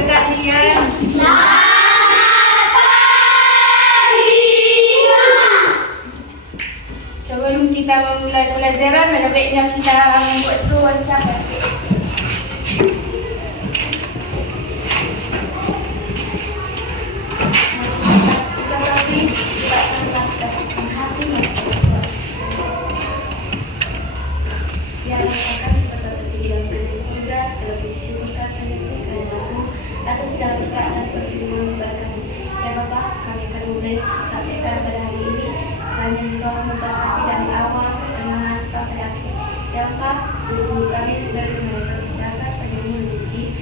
sekalian. Sebelum kita memulai pelajaran, ada baiknya kita membuat doa bersama. Atas segala berkat dan perlindungan berkat. Ya Bapa, kami akan mulai pada hari ini. Kami Engkau memberkati dari awal dan sampai akhir. Ya Bapa, guru kami dari mereka kesehatan pada rezeki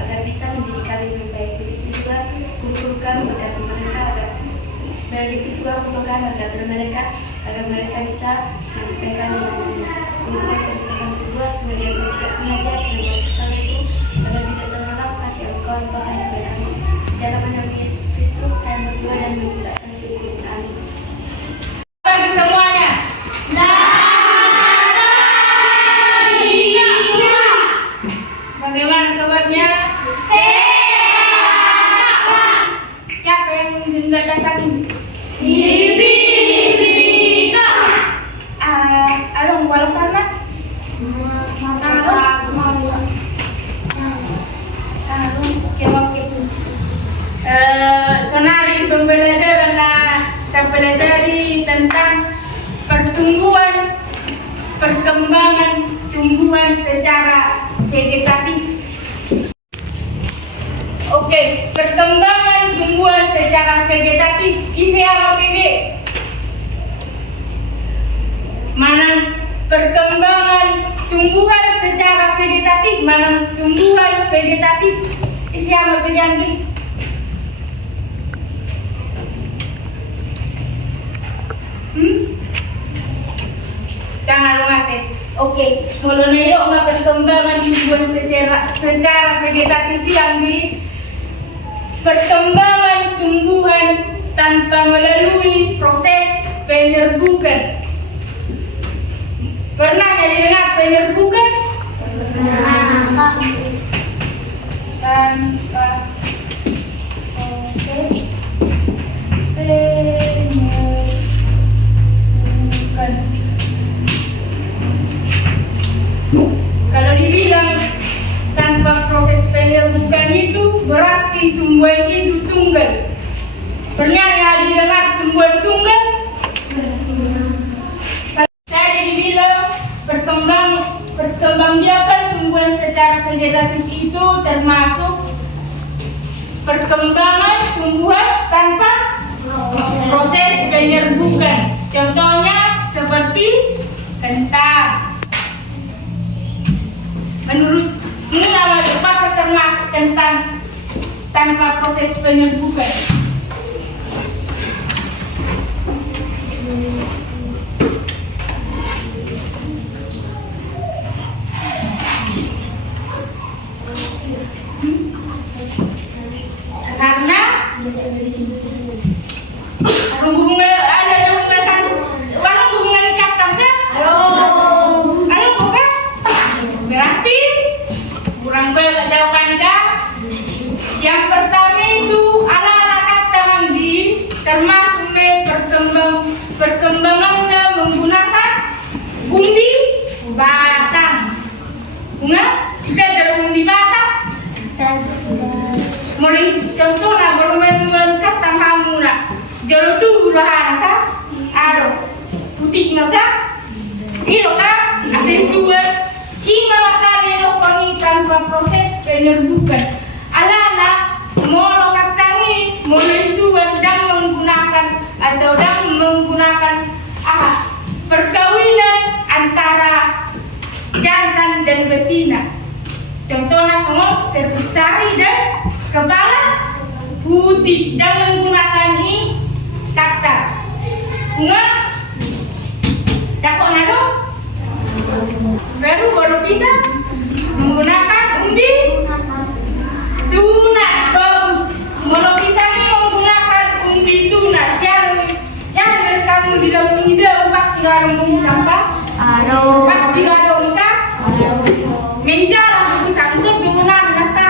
agar bisa menjadi kami yang baik. Begitu juga guru kami berkati mereka begitu juga untuk kami berkati mereka agar mereka bisa menyampaikan yang untuk mereka bisa berdua sebagai mereka sengaja dengan sekali itu agar tidak terhalang kasih Engkau yang bahaya kepada kami. Dalam nama Yesus Kristus kami berdoa dan mengucapkan syukur. Amin. Bagi semuanya. Bagaimana kabarnya? Sehat. Siapa yang enggak datang? Alung walau sana. Jawab itu. Senari pembelajaran kita pelajari tentang perkembangan tumbuhan secara vegetatif. Oke, perkembangan tumbuhan secara vegetatif. Isi apa PV? Mana perkembangan tumbuhan secara vegetatif? Mana tumbuhan vegetatif? Isi apa PV? Jangan lupa. Oke, mulai yuk perkembangan tumbuhan secara vegetatif yang di perkembangan tumbuhan tanpa melalui proses penyerbukan. Pernah dengar penyerbukan? Tanpa penyerbukan. Kalau dibilang tanpa proses penyerbukan itu berarti tumbuhan itu tunggal. Pernah ya didengar tumbuhan tunggal? Saya dibilang perkembangbiakan tumbuhan secara vegetatif itu termasuk perkembangan tumbuhan tanpa proses penyerbukan. Contohnya seperti kentang. Menurut nama bahasa termasuk kentang tanpa proses penyerbukan. Karena hubungan ikatnya. Halo bukan? Berarti kurang banyak jawaban kan? Yang pertama itu anak-anak kata mandi termasuk perkembangannya menggunakan umbi batang. Bunga kita ada umbi batang. Mulai contohnya bermain kata kamu nak jauh tu lah kan? Aro putih maka, iro kan? Asin suar. Imalakani lokoni tanpa proses penyerbukan. Alana molo katangi mulai suar dan menggunakan perkawinan antara jantan dan betina. Contohnya semua serbuk sari dan kepala putih dan menggunakan kata. Bunga dakok nado baru bisa menggunakan umbi tunas. Bagus. Kalau bisa menggunakan umbi tunas yang kamu di dalam hijau pasti ada mungkin sangka. Pasti ada ikan. Menjalan bisa usut menggunakan nata.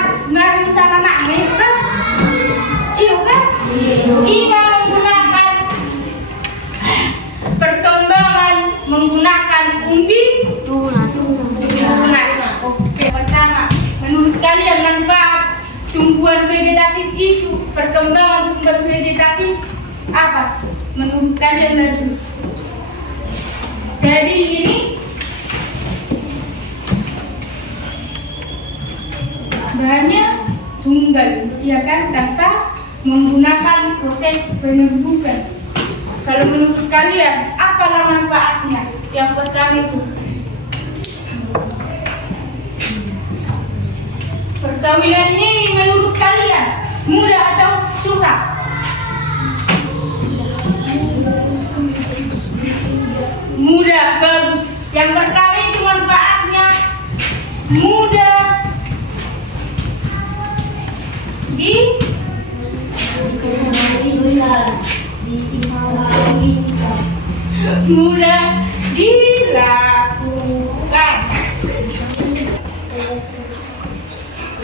tumbuhan vegetatif itu, perkembangan tumbuhan vegetatif apa? Menurut kalian tadi. Jadi ini bahannya tunggal, ya kan, tanpa menggunakan proses penyerbukan. Kalau menurut kalian, apalah manfaatnya? Yang pertama itu perkawinan ini menurut kalian mudah atau susah? Mudah, bagus. Yang pertama itu manfaatnya mudah mudah dilakukan.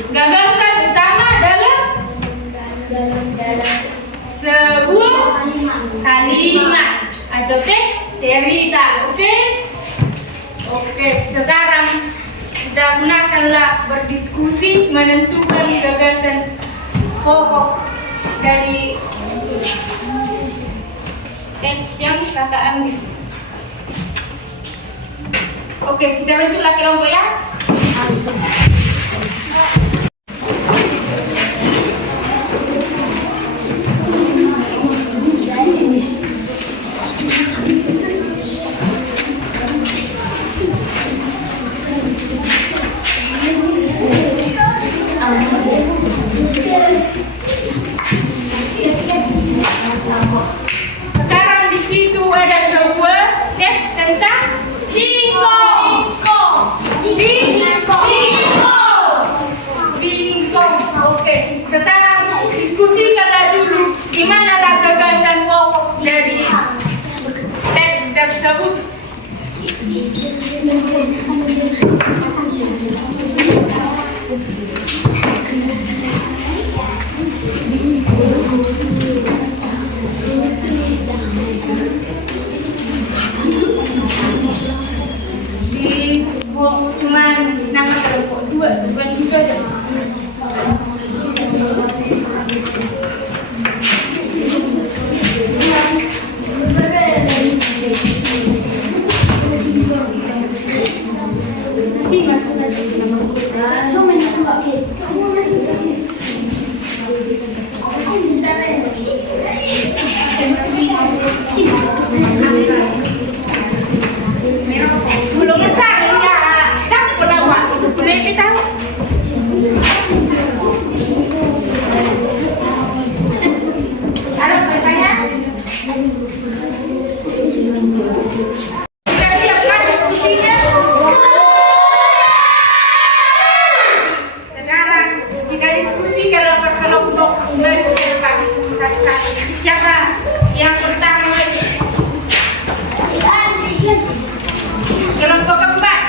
Gagasan utama adalah sebuah kalimat atau teks cerita. Oke, sekarang kita gunakanlah berdiskusi menentukan gagasan pokok dari teks yang kakak ambil. Oke, kita bentuklah kelompok ya. Sekarang di situ ada sebuah teks tentang singkong. Oke, sekarang diskusikanlah dulu gimana lah gagasan pokok dari teks tersebut. Cuman nama kelompok dua juga ada. Masih masuk lagi nama kita. Cuma belum besar ya. Kita ada pertanyaan? Kita siapkan diskusinya. Sekarang kita diskusi kalau berkelompok berdepan. Siapa yang pertama? Kelompok keempat.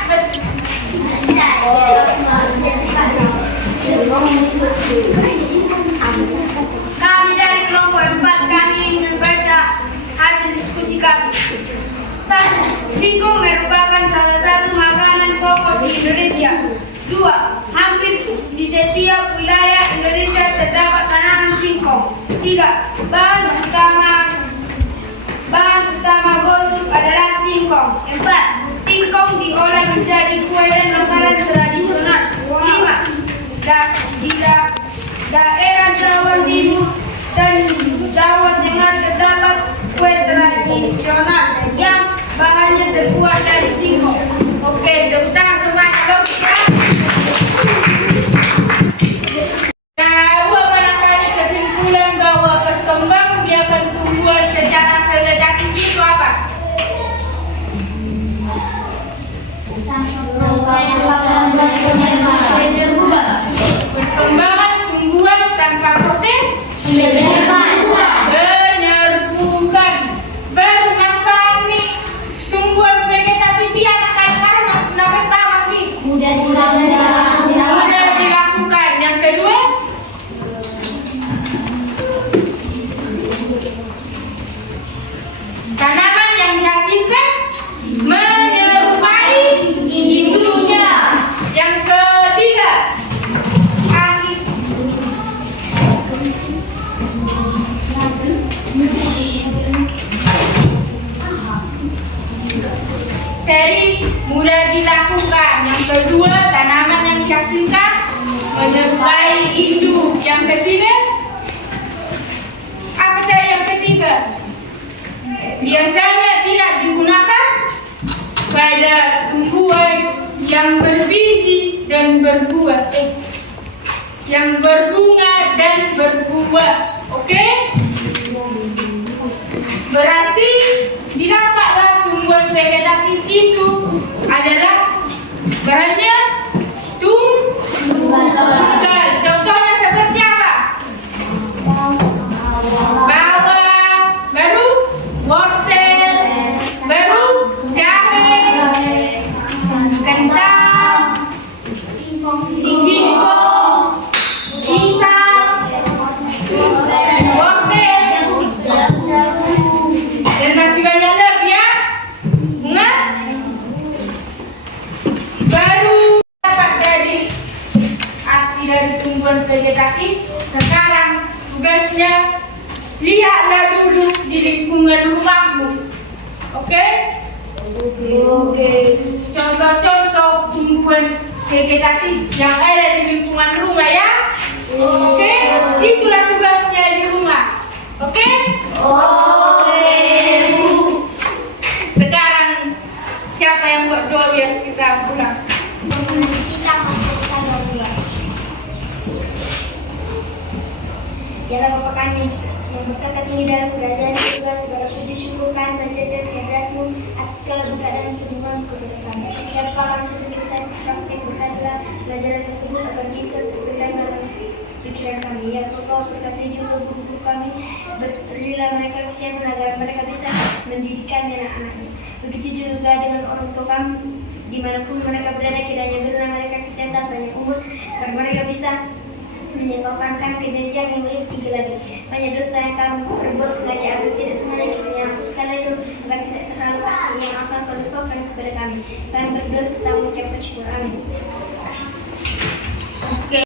Kami dari kelompok 4 kami ingin membaca hasil diskusi kami. 1. Singkong merupakan salah satu makanan pokok di Indonesia. 2. Hampir di setiap wilayah Indonesia terdapat tanaman singkong. 3. Bahan utama gosok adalah singkong. 4. Singkong diolah menjadi kue dan makanan tradisional. 5. Di daerah Jawa Timur dan Jawa Tengah terdapat kue tradisional yang bahannya terbuat dari singkong. Oke, tepuk tangan semuanya, bagus ya. Bahwa menangkap kesimpulan bahwa perkembangbiakan tumbuhan secara vegetatif itu apa? Proses Jadi mulai dilakukan. Yang kedua, tanaman yang dihasilkan menyerupai induk. Yang ketiga, apa tadi yang ketiga? Biasanya tidak digunakan pada tumbuhan yang berbiji dan berbuah, yang berbunga dan berbuah. Oke? Berarti didapatlah tumbuhan vegetatif itu adalah bahannya tunggal. Contohnya seperti apa? Bawang, baru wortel, baru jahe, kentang, singkong, pisang, wortel, dan masih banyak lagi ya. Bunga baru dapat dari arti dari tumbuhan vegetatif. Sekarang tugasnya lihatlah dulu di lingkungan rumahmu. Oke? Contoh-contoh tumbuhan vegetatif yang ada di lingkungan rumah ya. Oke? Itulah tugasnya di rumah. Oke? Sekarang siapa yang buat doa biar kita pulang? Kita masuk sana dulu. Ya Bapa kami yang berkata tinggi dalam kerajaan surga, segala puji syukur kami menjadikan kehadiratmu atas segala berkat dan perlindungan kepada kami. Dan kalau sudah selesai praktek berkatalah pelajaran tersebut akan bisa terpendam dalam pikiran kami. Ya Bapa berkata juga guru-guru kami, berilah mereka kesiapan agar mereka bisa mendidikkan anak-anaknya. Begitu juga dengan orang tua kami, dimanapun mereka berada, kiranya berilah mereka kesehatan banyak umur agar mereka bisa menyebabkan kami kejadian yang lebih tinggi lagi. Banyak dosa yang kami perbuat sengaja atau tidak sengaja, kiranya hapuskanlah itu agar tidak terlalu kasih yang akan kau limpahkan kepada kami. Kami berdoa tetap mengucapkan syukur. Amin.